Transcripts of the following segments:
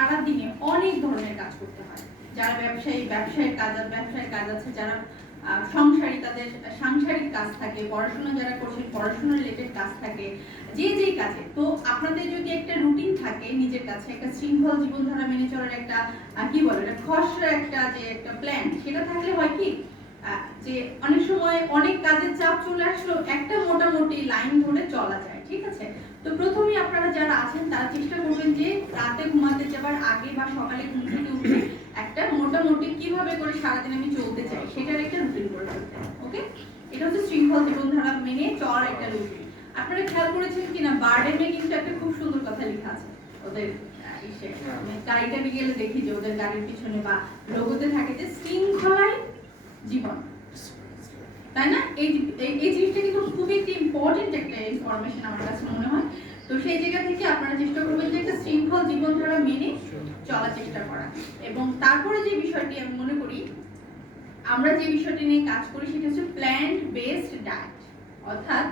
সারা দিনে অনেক ধরনের কাজ করতে হয়। যারা ব্যবসায়ী, ব্যবসায়ের কাজ ব্যবসায়ের কাজ আছে, যারা সংসারী তাদের, সাংসারিক কাজ থাকে, পড়াশোনা যারা করছেন, পড়াশোনা রিলেটেড কাজ থাকে, যে যে কাজে। তো আপনাদের যদি একটা রুটিন থাকে নিজের কাছে, একটা শৃঙ্খল জীবনধারা মেনে চলার একটা কি বলে একটা খসড়া একটা যে, একটা প্ল্যান সেটা থাকলে হয় কি? যে অনেক সময় অনেক কাজের চাপ চলে আসলো একটা মোটামুটি লাইন ধরে চলা যায়, ঠিক আছে? তো প্রথমেই আপনারা যারা আছেন তারা চেষ্টা যে রাতে ঘুমাতে যাবার আগে বা সকালে ঘুম থেকে উঠে একটা মোটামুটি কীভাবে করে সারাদিন আমি চলতে চাই সেটার একটা রুটিন করে ফেলতে ওকে এটা হচ্ছে শৃঙ্খল জীবনধারা মেনে চলার একটা রুটিন আপনারা খেয়াল করেছেন কিনা বার্ডেমে কিন্তু একটা খুব সুন্দর কথা লেখা আছে। ওদের আমি গাড়িটা নিয়ে গেলে দেখি যে ওদের গাড়ির পিছনে বা লোগোতে থাকে যে শৃঙ্খলাই জীবন। তাই না? এই এই- জিনিসটা কিন্তু খুবই ইম্পর্টেন্ট একটা ইনফরমেশন আমার কাছে মনে হয়। তো সেই জায়গা থেকে আপনারা চেষ্টা করবেন যে শৃঙ্খল জীবনধারা মেনে চলার চেষ্টা করা। এবং তারপরে যে বিষয়টি আমি মনে করি, আমরা যে বিষয়টি নিয়ে কাজ করি সেটা হচ্ছে প্ল্যান্ট বেসড ডায়েট অর্থাৎ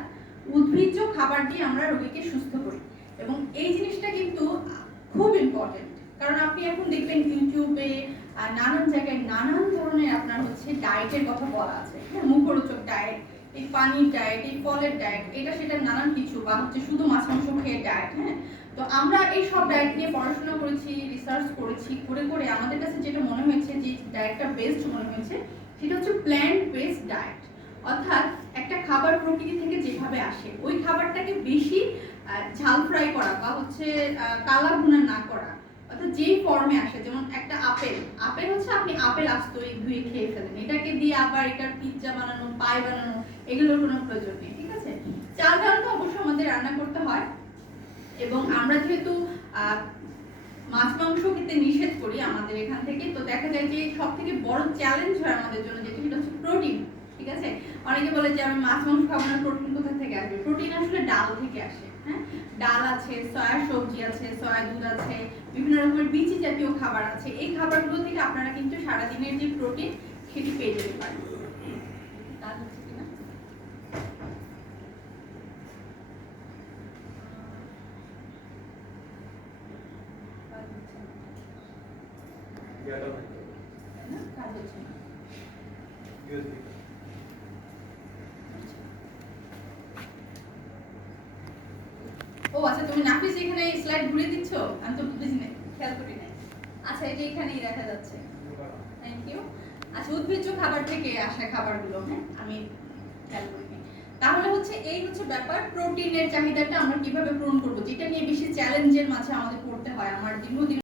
উদ্ভিজ্জ খাবার দিয়ে আমরা রোগীকে সুস্থ করি। এবং এই জিনিসটা কিন্তু খুব ইম্পর্টেন্ট কারণ আপনি এখন দেখবেন ইউটিউবে নানান জায়গায় নানান ধরনের আপনার হচ্ছে ডায়েটের কথা বলা আছে। হ্যাঁ মুখরোচক ডায়েট এই পানির ডায়েট এই ফলের ডায়েট এটা সেটা নানান কিছু বা হচ্ছে শুধু মাছ, মাংস খেয়ে ডায়েট হ্যাঁ? তো আমরা এই সব ডায়েট নিয়ে পড়াশোনা করেছি রিসার্চ করেছি, করে করে আমাদের কাছে যেটা মনে হয়েছে যে ডায়েটটা বেস্ট মনে হয়েছে, সেটা হচ্ছে প্ল্যান্ট বেসড ডায়েট অর্থাৎ একটা খাবার প্রকৃতি থেকে যেভাবে আসে, ওই খাবারটাকে বেশি ঝাল ফ্রাই করা বা হচ্ছে কালা ভুনা না যেই ফর্মে আসে, যেমন একটা আপেল আপেল হচ্ছে আপনি আপেল আস্তই ধুয়ে খেয়ে ফেলেন। এটাকে দিয়ে আবার এটার পিৎজা বানানো পাই বানানো, এগুলোর কোনো প্রয়োজন নেই, ঠিক আছে? চাল ডাল তো অবশ্যই আমাদের রান্না করতে হয়। এবং আমরা যেহেতু মাছ, মাংস খেতে নিষেধ করি আমাদের এখান থেকে, তো দেখা যায় যে সব থেকে বড় চ্যালেঞ্জ হয় আমাদের জন্য যেটা, সেটা হচ্ছে প্রোটিন ঠিক আছে? অনেকে বলে যে আমি মাছ, মাংস খাব না প্রোটিন কোথা থেকে আসবে? প্রোটিন আসলে ডাল থেকে আসে। হ্যাঁ? ডাল আছে সয়া সবজি আছে সয়া দুধ আছে বিভিন্ন রকমের বিচি জাতীয় খাবার আছে। এই খাবারগুলো থেকে আপনারা কিন্তু সারাদিনের যে প্রোটিন সেটি পেয়ে যেতে পারেন? ডাল হচ্ছে না। তাই না? কাজ হচ্ছে না। ও আচ্ছা তুমি নাফিস এখানে স্লাইড ঘুরে দিচ্ছ? আমি তো বুঝি নাই, খেয়াল করি নাই। আচ্ছা এটা এখানেই দেখা যাচ্ছে। থ্যাংক ইউ আচ্ছা উদ্ভিজ্জ খাবার থেকে আসা খাবারগুলো হ্যাঁ আমি খেয়াল করি তাহলে হচ্ছে এই হচ্ছে ব্যাপার, প্রোটিনের চাহিদাটা আমরা কীভাবে পূরণ করব? যেটা নিয়ে বেশি চ্যালেঞ্জের মাঝে আমাদের পড়তে হয়, আমার দীর্ঘদিন